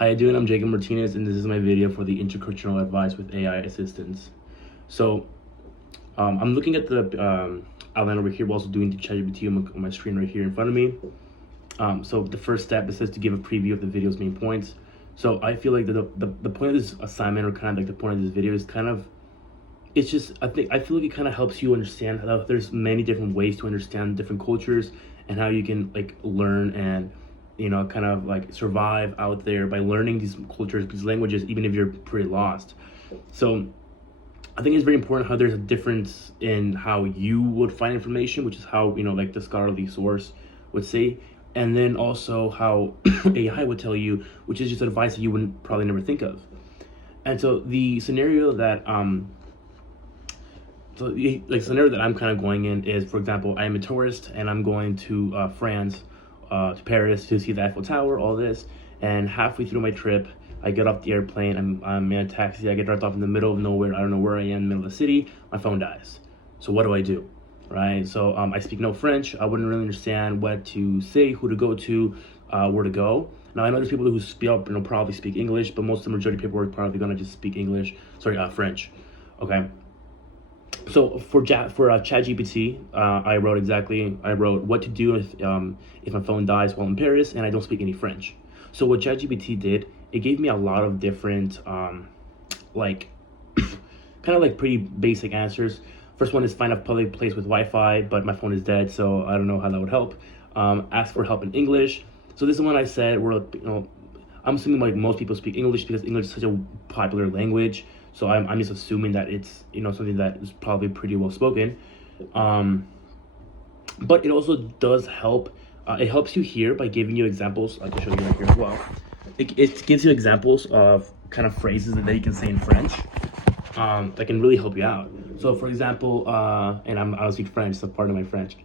How you doing? I'm Jacob Martinez, and this is my video for the Intercultural Advice with AI Assistance. So, I'm looking at the outline over here, but also doing the ChatGPT on my screen right here in front of me. So the first step, it says to give a preview of the video's main points. So I feel like the point of this assignment, or kind of like the point of this video, is kind of, it's just, I feel like it kind of helps you understand how there's many different ways to understand different cultures and how you can like learn and kind of like survive out there by learning these cultures, these languages, even if you're pretty lost. So I think it's very important how there's a difference in how you would find information, which is how, like the scholarly source would say, and then also how AI would tell you, which is just advice that you wouldn't probably never think of. And so the scenario that scenario that I'm kind of going in is, for example, I am a tourist and I'm going to France, to Paris, to see the Eiffel Tower, all this, and halfway through my trip, I get off the airplane, I'm in a taxi, I get dropped off in the middle of nowhere, I don't know where I am, in the middle of the city, my phone dies. So what do I do, right? So I speak no French, I wouldn't really understand what to say, who to go to, where to go. Now I know there's people who probably speak English, but most of the majority of people are probably gonna just speak French, okay? So for ChatGPT, I wrote what to do if my phone dies while in Paris and I don't speak any French. So what ChatGPT did, it gave me a lot of different, kind of like pretty basic answers. First one is find a public place with Wi-Fi, but my phone is dead, so I don't know how that would help. Ask for help in English. So this is one I said where, I'm assuming like most people speak English because English is such a popular language. So I'm just assuming that it's, something that is probably pretty well spoken. But it also does help. It helps you here by giving you examples. I can show you right here as well. It gives you examples of kind of phrases that you can say in French that can really help you out. So for example, and I don't speak French, so pardon my French.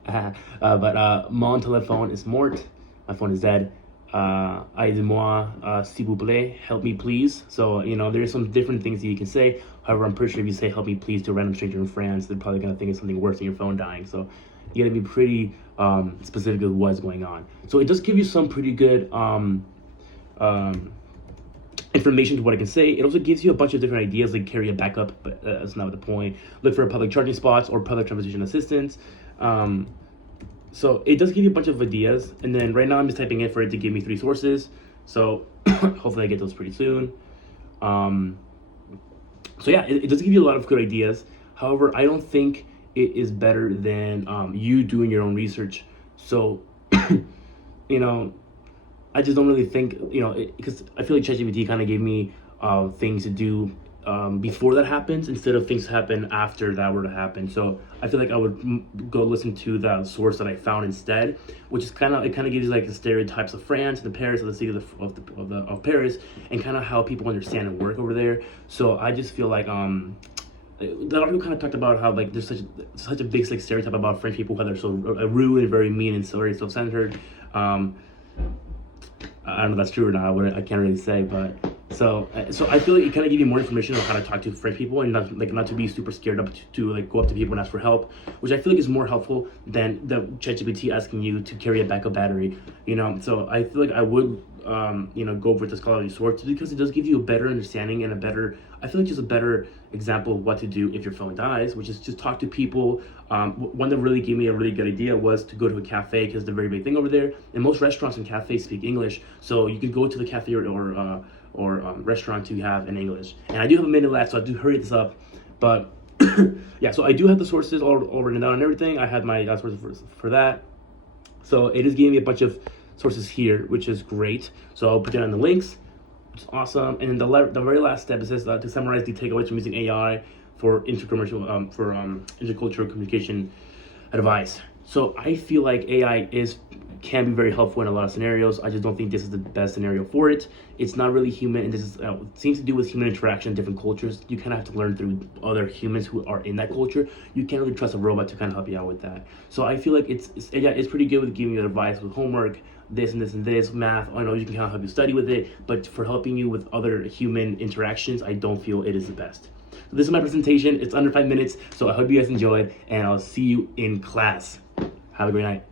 But mon téléphone est mort. My phone is dead. Aidez-moi, s'il vous plaît, help me please. So, there's some different things that you can say. However, I'm pretty sure if you say help me please to a random stranger in France, they're probably gonna think it's something worse than your phone dying. So you gotta be pretty specific with what's going on. So it does give you some pretty good information to what I can say. It also gives you a bunch of different ideas, like carry a backup, but that's not the point. Look for public charging spots or public transportation assistance. So it does give you a bunch of ideas, and then right now I'm just typing in for it to give me 3 sources. So hopefully I get those pretty soon. So yeah, it does give you a lot of good ideas. However, I don't think it is better than you doing your own research. So, I just don't really think, because I feel like ChatGPT kind of gave me things to do before that happens instead of things happen after that were to happen. So I feel like I would go listen to the source that I found instead, which is it kind of gives you like the stereotypes of France and the Paris, of the city of Paris, and kind of how people understand and work over there. So I just feel like the article kind of talked about how like there's such a big like stereotype about French people, how they're so rude and very mean and so very self-centered. I don't know if that's true or not. I can't really say, but so I feel like it kind of gives you more information on how to talk to French people and not to be super scared to like go up to people and ask for help, which I feel like is more helpful than the ChatGPT asking you to carry a backup battery. So I feel like I would go for the scholarly source because it does give you a better understanding and I feel like just a better example of what to do if your phone dies, which is just talk to people. One that really gave me a really good idea was to go to a cafe because it's a very big thing over there, and most restaurants and cafes speak English, so you can go to the cafe or restaurant to have in English. And I do have a minute left, so I do hurry this up, but yeah, so I do have the sources all written down and everything. I had my sources for that, so it is giving me a bunch of sources here, which is great. So I'll put down the links, which is awesome. And then the very last step, it says to summarize the takeaways from using AI for intercultural communication advice. So I feel like AI can be very helpful in a lot of scenarios. I just don't think this is the best scenario for it. It's not really human, and this is seems to do with human interaction in different cultures. You kind of have to learn through other humans who are in that culture. You can't really trust a robot to kind of help you out with that. So I feel like it's pretty good with giving you advice with homework, this and this and this, math. I know you can kind of help you study with it, but for helping you with other human interactions, I don't feel it is the best. So this is my presentation. It's under 5 minutes, so I hope you guys enjoyed, and I'll see you in class. Have a great night.